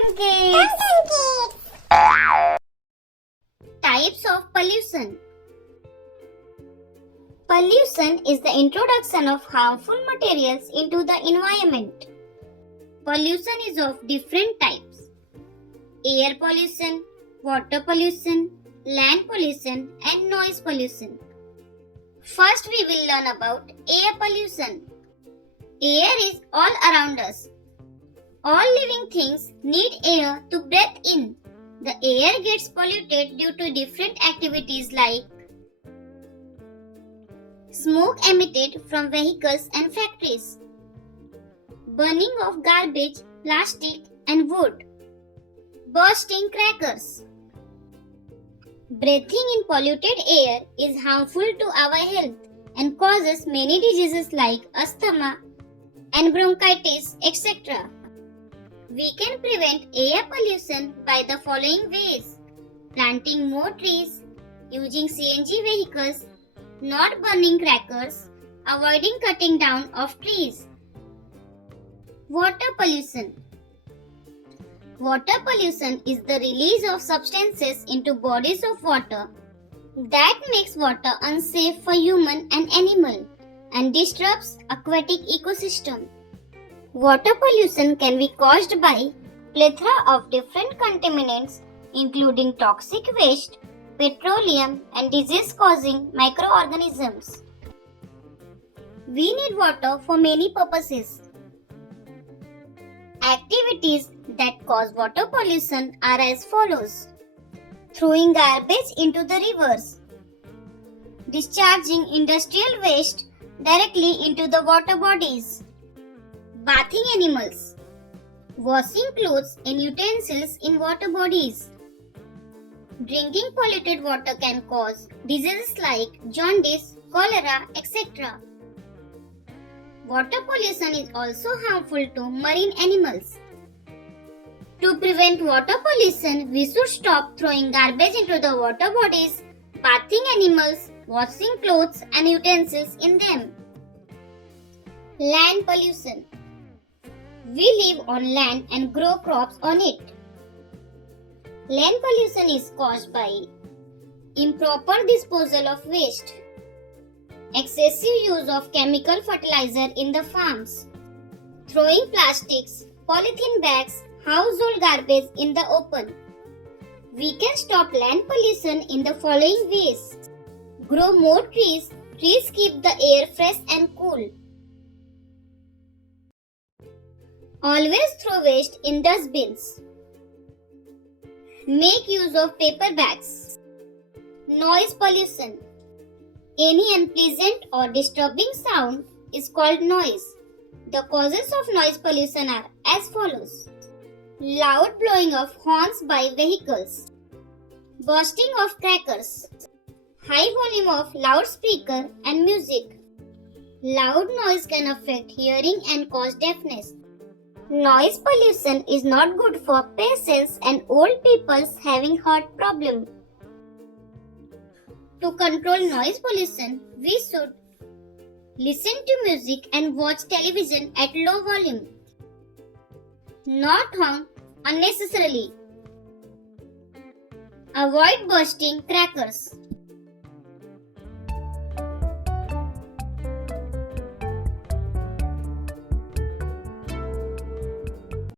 Content Kids! Types of pollution. Pollution is the introduction of harmful materials into the environment. Pollution is of different types: air pollution, water pollution, land pollution, and noise pollution. First, we will learn about air pollution. Air is all around us. All living things need air to breathe in. The air gets polluted due to different activities like smoke emitted from vehicles and factories, burning of garbage, plastic and wood, bursting crackers. Breathing in polluted air is harmful to our health and causes many diseases like asthma and bronchitis, etc. We can prevent air pollution by the following ways: planting more trees, using CNG vehicles, not burning crackers, avoiding cutting down of trees. Water pollution. Water pollution is the release of substances into bodies of water that makes water unsafe for human and animal and disrupts aquatic ecosystem. Water pollution can be caused by plethora of different contaminants including toxic waste, petroleum and disease-causing microorganisms. We need water for many purposes. Activities that cause water pollution are as follows: throwing garbage into the rivers, discharging industrial waste directly into the water bodies, bathing animals, washing clothes and utensils in water bodies. Drinking polluted water can cause diseases like jaundice, cholera, etc. Water pollution is also harmful to marine animals. To prevent water pollution, we should stop throwing garbage into the water bodies, bathing animals, washing clothes and utensils in them. Land pollution. We live on land and grow crops on it. Land pollution is caused by improper disposal of waste, excessive use of chemical fertilizer in the farms, throwing plastics, polythene bags, household garbage in the open. We can stop land pollution in the following ways: grow more trees. Trees keep the air fresh and cool. Always throw waste in dustbins. Make use of paper bags. Noise pollution. Any unpleasant or disturbing sound is called noise. The causes of noise pollution are as follows: loud blowing of horns by vehicles, bursting of crackers, high volume of loudspeaker and music. Loud noise can affect hearing and cause deafness. Noise pollution is not good for patients and old people having heart problem. To control noise pollution, we should listen to music and watch television at low volume. Not honk unnecessarily. Avoid bursting crackers.